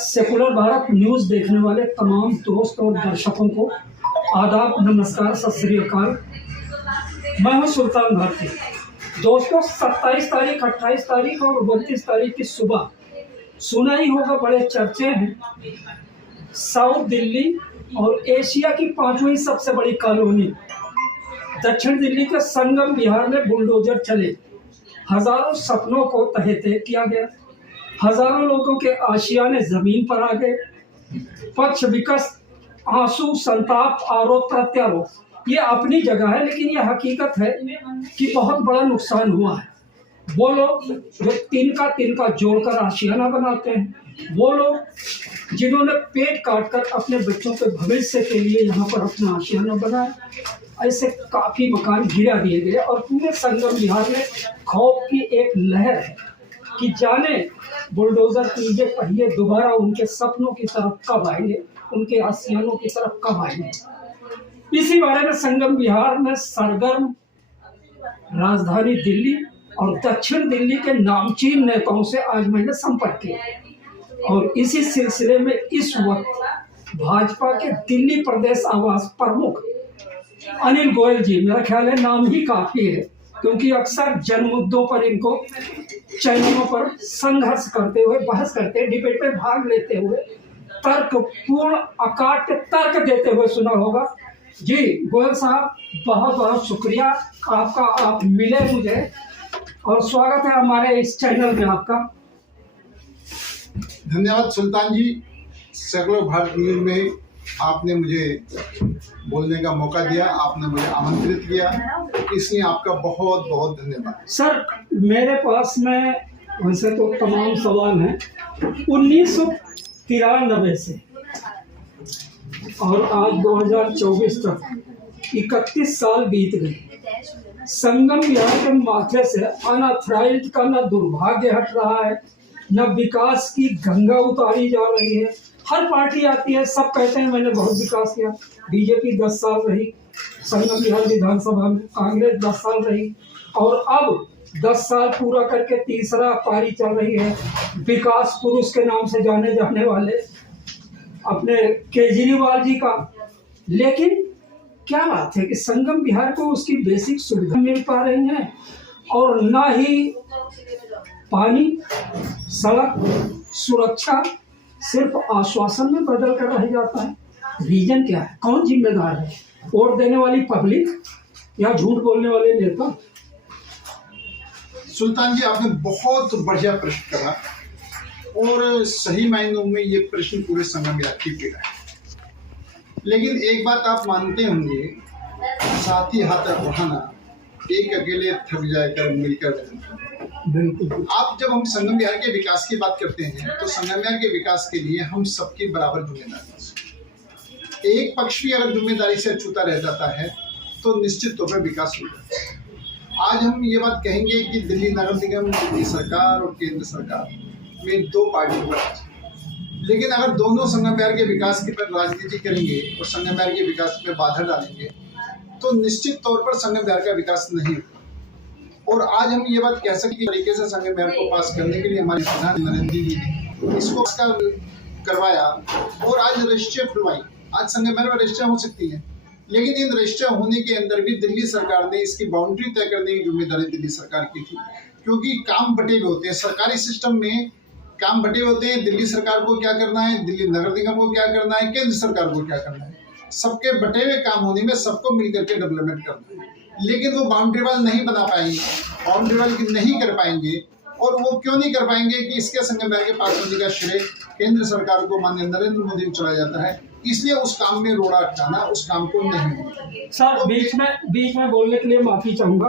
Secular Bharat news देखने वाले तमाम दोस्त और दर्शकों को आदाब, नमस्कार, सत श्री अकाल। मैं हूं सुल्तान भारती। दोस्तों, 27 तारीख, 28 तारीख और 29 तारीख की सुबह सुना ही होगा, बड़े चर्चे हैं। साउथ दिल्ली और एशिया की 5वीं सबसे बड़ी कॉलोनी दक्षिण दिल्ली के संगम विहार में बुलडोजर चले, हजारों सपनों को तहते किया गया, हजारों लोगों के आशियाने जमीन पर आ गए। पक्ष विपक्ष, आंसू, संताप, आरोप प्रत्यारोप, ये अपनी जगह है, लेकिन ये हकीकत है कि बहुत बड़ा नुकसान हुआ है। वो लोग जो तिनका जोड़कर आशियाना बनाते हैं, वो लोग जिन्होंने पेट काटकर अपने बच्चों के भविष्य के लिए यहाँ पर अपना आशियाना बनाया, ऐसे काफी मकान गिरा दिए गए और पूरे संगम विहार में खौफ की एक लहर है कि जाने बुलडोजर के ये पहिए दोबारा उनके सपनों की तरफ कब आएंगे, उनके आशियानों की तरफ कब आएंगे। इसी बारे में संगम विहार में सरगर्म राजधानी दिल्ली और दक्षिण दिल्ली के नामचीन नेताओं से आज मैंने संपर्क किया और इसी सिलसिले में इस वक्त भाजपा के दिल्ली प्रदेश आवास प्रमुख अनिल गोयल जी, मेरा ख्याल है नाम ही काफी है क्योंकि अक्सर जन मुद्दों पर इनको चैनलों पर संघर्ष करते हुए, बहस करते, डिबेट में भाग लेते हुए, तर्कपूर्ण अकाट्य तर्क देते हुए सुना होगा। जी गोयल साहब, बहुत बहुत शुक्रिया आपका, आप मिले मुझे और स्वागत है हमारे इस चैनल में आपका। धन्यवाद सुल्तान जी। सेकुलर भारत न्यूज़ में आपने मुझे बोलने का मौका दिया, आपने मुझे आमंत्रित किया, इसलिए आपका बहुत बहुत धन्यवाद। सर, मेरे पास में वैसे तो तमाम सवाल हैं। 1993 से और आज 2024 तक 31 साल बीत गए। संगम विहार के माथे से अनऑथराइज्ड का न दुर्भाग्य हट रहा है, न विकास की गंगा उतारी जा रही है। हर पार्टी आती है, सब कहते हैं मैंने बहुत विकास किया। बीजेपी 10 साल रही संगम विहार विधानसभा में, कांग्रेस 10 साल रही और अब 10 साल पूरा करके तीसरा पारी चल रही है विकास पुरुष के नाम से जाने जाने वाले अपने केजरीवाल जी का। लेकिन क्या बात है कि संगम विहार को उसकी बेसिक सुविधा मिल पा रही है और ना ही पानी, सड़क, सुरक्षा सिर्फ आश्वासन में बदल कर रह जाता है। रीजन क्या है? कौन जिम्मेदार है? वोट देने वाली पब्लिक या झूठ बोलने वाले नेता? सुल्तान जी, आपने बहुत बढ़िया प्रश्न करा और सही मायनों में ये प्रश्न पूरे संगम विहार की पीड़ा है। लेकिन एक बात आप मानते होंगे, साथी हाथ बढ़ाना, एक अकेले थक जाकर मिलकर बिल्कुल। आप जब हम संगम विहार के विकास की बात करते हैं तो संगम विहार के विकास के लिए हम सबकी बराबर जिम्मेदारी है। एक पक्ष भी अगर जिम्मेदारी से अछूता रह जाता है तो निश्चित तौर पर विकास हो जाता है। आज हम ये बात कहेंगे कि दिल्ली नगर निगम, दिल्ली सरकार और केंद्र सरकार में दो पार्टियों पर, लेकिन अगर दोनों संगम विहार के विकास की पर राजनीति करेंगे और संगम विहार के विकास में बाधा डालेंगे तो निश्चित तौर पर संगम विहार का विकास नहीं होगा। और आज हम ये बात कह सकते तरीके से संगम विहार को पास करने के लिए हमारे प्रधान नरेंद्र जी ने इसको करवाया और आज रजिस्ट्रियां खुलवाई। आज संगम विहार में रजिस्ट्रियां हो सकती हैं, लेकिन इन रजिस्ट्रियां होने के अंदर भी दिल्ली सरकार ने इसकी बाउंड्री तय करने की जिम्मेदारी दिल्ली सरकार की थी, क्योंकि काम बटे हुए होते हैं सरकारी सिस्टम में, काम बटे होते हैं। दिल्ली सरकार को क्या करना है, दिल्ली नगर निगम को क्या करना है, केंद्र सरकार को क्या करना है, सबके बटे हुए काम होने में सबको मिलकर के डेवलपमेंट करना है। लेकिन वो बाउंड्री वाल नहीं बना पाएंगे, बाउंड्री वाल नहीं कर पाएंगे। और वो क्यों नहीं कर पाएंगे कि इसके संगम विहार के पास होने का श्रेय केंद्र सरकार को, माननीय नरेंद्र मोदी को चला जाता है, इसलिए उस काम में रोड़ा अटकाना, उस काम को नहीं होगा। सर, बीच में बोलने के लिए माफी चाहूंगा।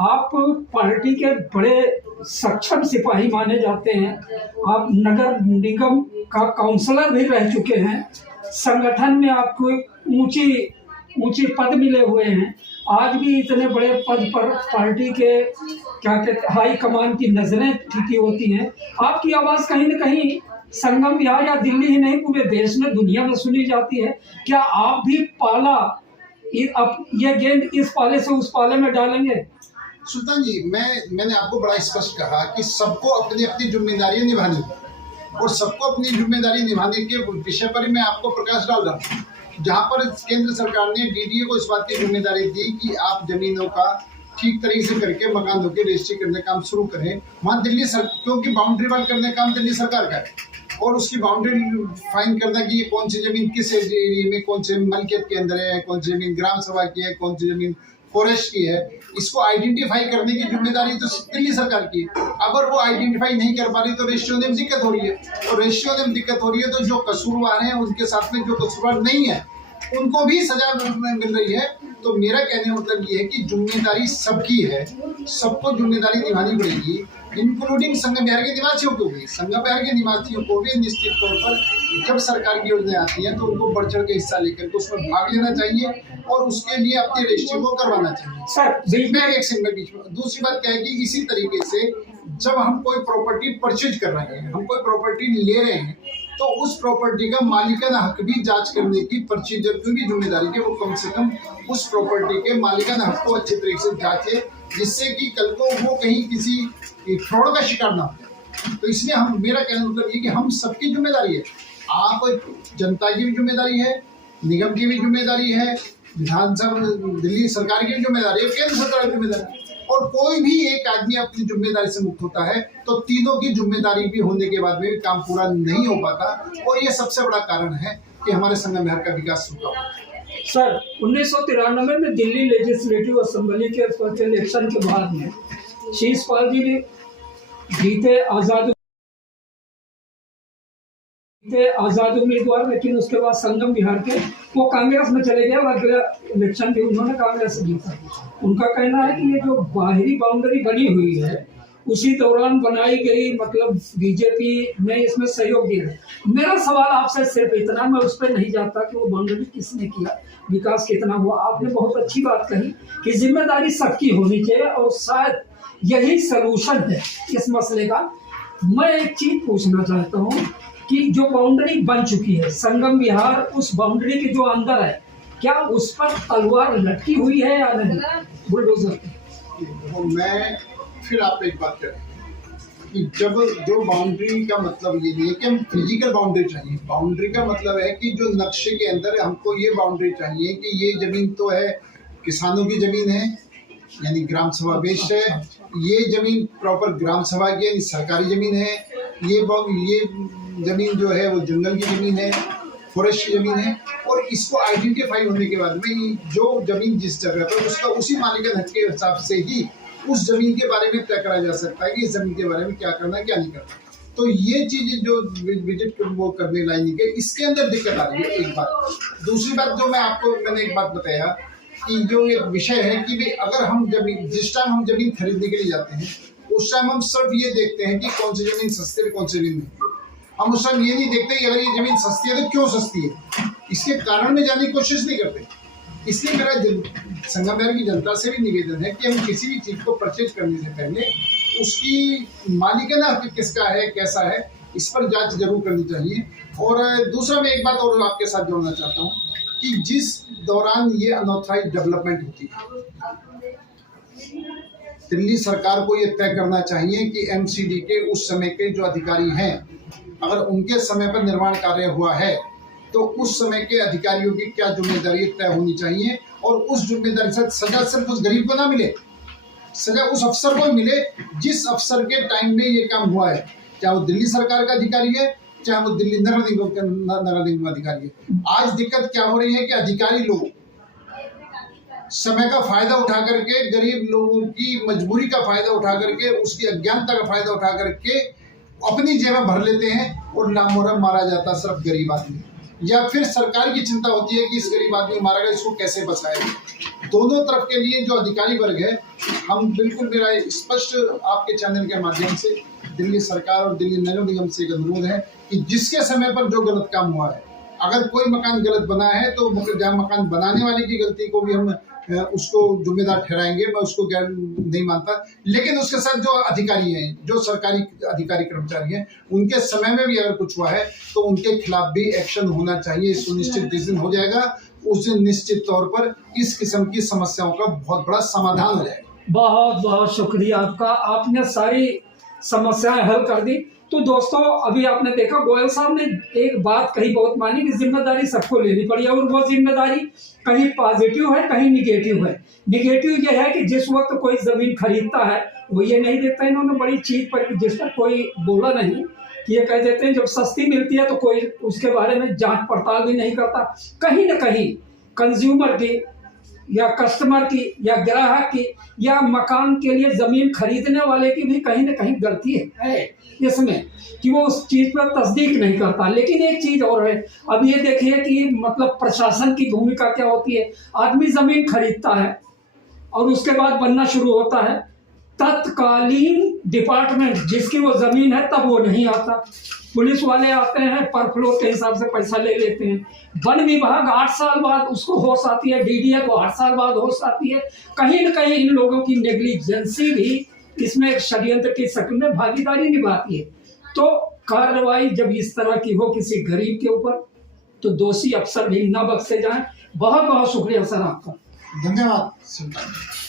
आप पार्टी के बड़े सक्षम सिपाही माने जाते हैं, आप नगर निगम का काउंसलर भी रह चुके हैं, संगठन में आपको ऊंची पद मिले हुए हैं, आज भी इतने बड़े पद पर पार्टी के क्या कहते हाई कमान की नजरें टिकी होती हैं। आपकी आवाज कहीं न कहीं संगम विहार या दिल्ली ही नहीं, पूरे देश में, दुनिया में सुनी जाती है। क्या आप भी पाला ये गेंद इस पाले से उस पाले में डालेंगे? सुल्तान जी, मैंने आपको बड़ा स्पष्ट कहा कि सबको अपनी अपनी जिम्मेदारियां निभानी है। और सबको अपनी जिम्मेदारी निभाने के विषय पर मैं आपको प्रकाश डाल रहा हूँ। जहाँ पर केंद्र सरकार ने डीडीए को इस बात की जिम्मेदारी दी कि आप जमीनों का ठीक तरीके से करके मकानों के रजिस्ट्री करने का काम शुरू करें, वहाँ क्योंकि बाउंड्री वाल करने का काम दिल्ली सरकार का है और उसकी बाउंड्री फाइन करना कि ये कौन सी जमीन किस एरिया में कौन से मलकियत के अंदर है, कौन सी जमीन ग्राम सभा की है, कौन सी जमीन फॉरेस्ट की है, इसको आइडेंटिफाई करने की जिम्मेदारी तो दिल्ली सरकार की है। अगर वो आइडेंटिफाई नहीं कर पा रही तो रजिस्ट्री होने में दिक्कत हो रही है, और रजिस्ट्री होने में दिक्कत हो रही है तो जो कसूरवार हैं उनके साथ में जो कसूरवार नहीं है उनको भी सजा मिल रही है। तो मेरा कहने का मतलब ये है कि जिम्मेदारी सबकी है, सबको जिम्मेदारी निभानी पड़ेगी, इंक्लूडिंग संगम विहार के निवासियों को भी। संगम विहार के निवासियों को भी निश्चित तौर पर जब सरकार की योजनाएं आती हैं तो उनको बढ़ चढ़ के हिस्सा लेकर के उसमें भाग लेना चाहिए और उसके लिए अपनी रजिस्ट्री को करवाना चाहिए। सर मैं एक सेकंड बीच में दूसरी बात क्या है कि इसी तरीके से जब हम कोई प्रॉपर्टी परचेज कर रहे हैं, हम कोई प्रॉपर्टी ले रहे हैं, तो उस प्रॉपर्टी का मालिकाना हक भी जांच करने की परचेजर की भी जिम्मेदारी है। वो कम से कम उस प्रॉपर्टी के मालिकाना हक को अच्छे तरीके से जांचे, जिससे कि कल को वो कहीं किसी फ्रॉड का शिकार ना हो। तो इसलिए मेरा कहना मतलब ये कि हम सबकी जिम्मेदारी है, आप जनता की भी जिम्मेदारी है, निगम की भी जिम्मेदारी है, विधानसभा दिल्ली सरकार की भी जिम्मेदारी है, केंद्र सरकार की जिम्मेदारी है। और कोई भी एक आदमी अपनी जिम्मेदारी से मुक्त होता है तो तीनों की जिम्मेदारी भी होने के बाद में काम पूरा नहीं हो पाता, और ये सबसे बड़ा कारण है कि हमारे संगम विहार का विकास रुका हुआ है। सर 1993 में दिल्ली लेजिस्लेटिव असेंबली के फर्स्ट इलेक्शन के बाद में शीशपाल जी ने जीते आजाद उम्मीदवार, लेकिन उसके बाद संगम विहार के वो कांग्रेस में चले गए और अगला इलेक्शन भी उन्होंने कांग्रेस से जीता। उनका कहना है कि ये जो बाहरी बाउंड्री बनी हुई है उसी दौरान बनाई गई, मतलब बीजेपी ने इसमें सहयोग दिया है। मेरा सवाल आपसे सिर्फ इतना, मैं उस पर नहीं जाता कि वो बाउंड्री किसने किया, विकास कितना हुआ। आपने बहुत अच्छी बात कही कि जिम्मेदारी सबकी होनी चाहिए और शायद यही सलूशन है इस मसले का। मैं एक चीज पूछना चाहता हूँ कि जो बाउंड्री बन चुकी है संगम विहार, उस बाउंड्री के जो अंदर है, क्या उस पर तलवार लटकी हुई है या नहीं बुलडोजर की? तो मैं फिर आप एक बात करें कि जब जो बाउंड्री का मतलब ये नहीं है कि हम फिजिकल बाउंड्री चाहिए। बाउंड्री का मतलब है कि जो नक्शे के अंदर हमको ये बाउंड्री चाहिए कि ये जमीन तो है किसानों की जमीन है, यानी ग्राम सभा बेस्ड है, ये जमीन प्रॉपर ग्राम सभा की यानी सरकारी जमीन है, ये जमीन जो है वो जंगल की जमीन है, फॉरेस्ट की जमीन है, और इसको आइडेंटिफाई होने के बाद में जो जमीन जिस जगह पर उसका उसी मालिकाना हक के हिसाब से ही उस जमीन के बारे में तय करा जा सकता है कि इस जमीन के बारे में क्या करना है क्या नहीं करना। तो ये चीजें जो विजिट वो करने लायक है, इसके अंदर दिक्कत आ रही है। एक बात, दूसरी बात जो मैंने एक बात बताया कि जो एक विषय है कि भाई अगर हम जिस टाइम हम जमीन खरीदने के लिए जाते हैं उस टाइम हम सिर्फ ये देखते हैं कि कौन सी जमीन सस्ती है कौन सी जमीन नहीं। हम उस टाइम ये नहीं देखते कि अगर ये जमीन सस्ती है तो क्यों सस्ती है, इसके कारण में जानने की कोशिश नहीं करते। इसलिए मेरा संगम विहार की जनता से भी निवेदन है कि हम किसी भी चीज़ को परचेज करने से पहले उसकी मालिकाना हक किसका है कैसा है इस पर जांच जरूर करनी चाहिए। और दूसरा मैं एक बात और आपके साथ जोड़ना चाहता हूँ कि जिस दौरान ये अनऑथराइज डेवलपमेंट होती है, दिल्ली सरकार को ये तय करना चाहिए कि एमसीडी के उस समय के जो अधिकारी हैं, अगर उनके समय पर निर्माण कार्य हुआ है तो उस समय के अधिकारियों की क्या जिम्मेदारी तय होनी चाहिए, और उस जिम्मेदारी से सजा सिर्फ उस गरीब को ना मिले, सजा उस अफसर को मिले जिस अफसर के टाइम में ये काम हुआ है, चाहे वो दिल्ली सरकार का अधिकारी है चाहे वो दिल्ली नगर निगम अधिकारी है। आज दिक्कत क्या हो रही है कि अधिकारी लोग समय का फायदा उठा करके, गरीब लोगों की मजबूरी का फायदा उठा करके, उसकी अज्ञानता का फायदा उठा करके अपनी जेबें भर लेते हैं और नामोहरम मारा जाता सिर्फ गरीब आदमी, या फिर सरकार की चिंता होती है कि इस गरीब आदमी मारा गया इसको कैसे बचाएं। दोनों तरफ के लिए जो अधिकारी वर्ग है, हम बिल्कुल मेरा स्पष्ट आपके चैनल के माध्यम से दिल्ली सरकार और दिल्ली नगर निगम से एक अनुरोध है कि जिसके समय पर जो गलत काम हुआ है, अगर कोई मकान गलत बना है तो जहाँ मकान बनाने वाले की गलती को भी हम उसको जिम्मेदार ठहराएंगे, मैं उसको नहीं मानता, लेकिन उसके साथ जो अधिकारी हैं, जो सरकारी अधिकारी कर्मचारी हैं, उनके समय में भी अगर कुछ हुआ है तो उनके खिलाफ भी एक्शन होना चाहिए। सुनिश्चित जिस दिन हो जाएगा उस दिन निश्चित तौर पर इस किस्म की समस्याओं का बहुत बड़ा समाधान हो जाएगा। बहुत बहुत शुक्रिया आपका, आपने सारी समस्याएं हल कर दी। तो दोस्तों अभी आपने देखा गोयल साहब ने एक बात कही बहुत मानी कि जिम्मेदारी सबको लेनी पड़ी, और वो जिम्मेदारी कहीं पॉजिटिव है कहीं निगेटिव है। निगेटिव ये है कि जिस वक्त कोई जमीन खरीदता है वो ये नहीं देखता, इन्होंने बड़ी चीज पर जिस पर कोई बोला नहीं कि ये कह देते हैं जब सस्ती मिलती है तो कोई उसके बारे में जांच पड़ताल भी नहीं करता। कहीं ना कहीं कंज्यूमर की या कस्टमर की या ग्राहक की या मकान के लिए जमीन खरीदने वाले की भी कहीं ना कहीं गलती है इसमें कि वो उस चीज पर तस्दीक नहीं करता। लेकिन एक चीज और है, अब ये देखिए कि मतलब प्रशासन की भूमिका क्या होती है। आदमी जमीन खरीदता है और उसके बाद बनना शुरू होता है, तत्कालीन डिपार्टमेंट जिसकी वो जमीन है तब वो नहीं आता, पुलिस वाले आते हैं पर फ्लोर के हिसाब से पैसा ले लेते हैं। वन विभाग 8 साल बाद उसको होश आती है, डीडीए को 8 साल बाद होश आती है। कहीं न कहीं इन लोगों की नेग्लिजेंसी भी इसमें एक षड्यंत्र की शक्ल में भागीदारी निभाती है। तो कार्रवाई जब इस तरह की हो किसी गरीब के ऊपर तो दोषी अफसर भी न बख्शे जाएं। बहुत बहुत शुक्रिया सर आपका। धन्यवाद सुल्तान।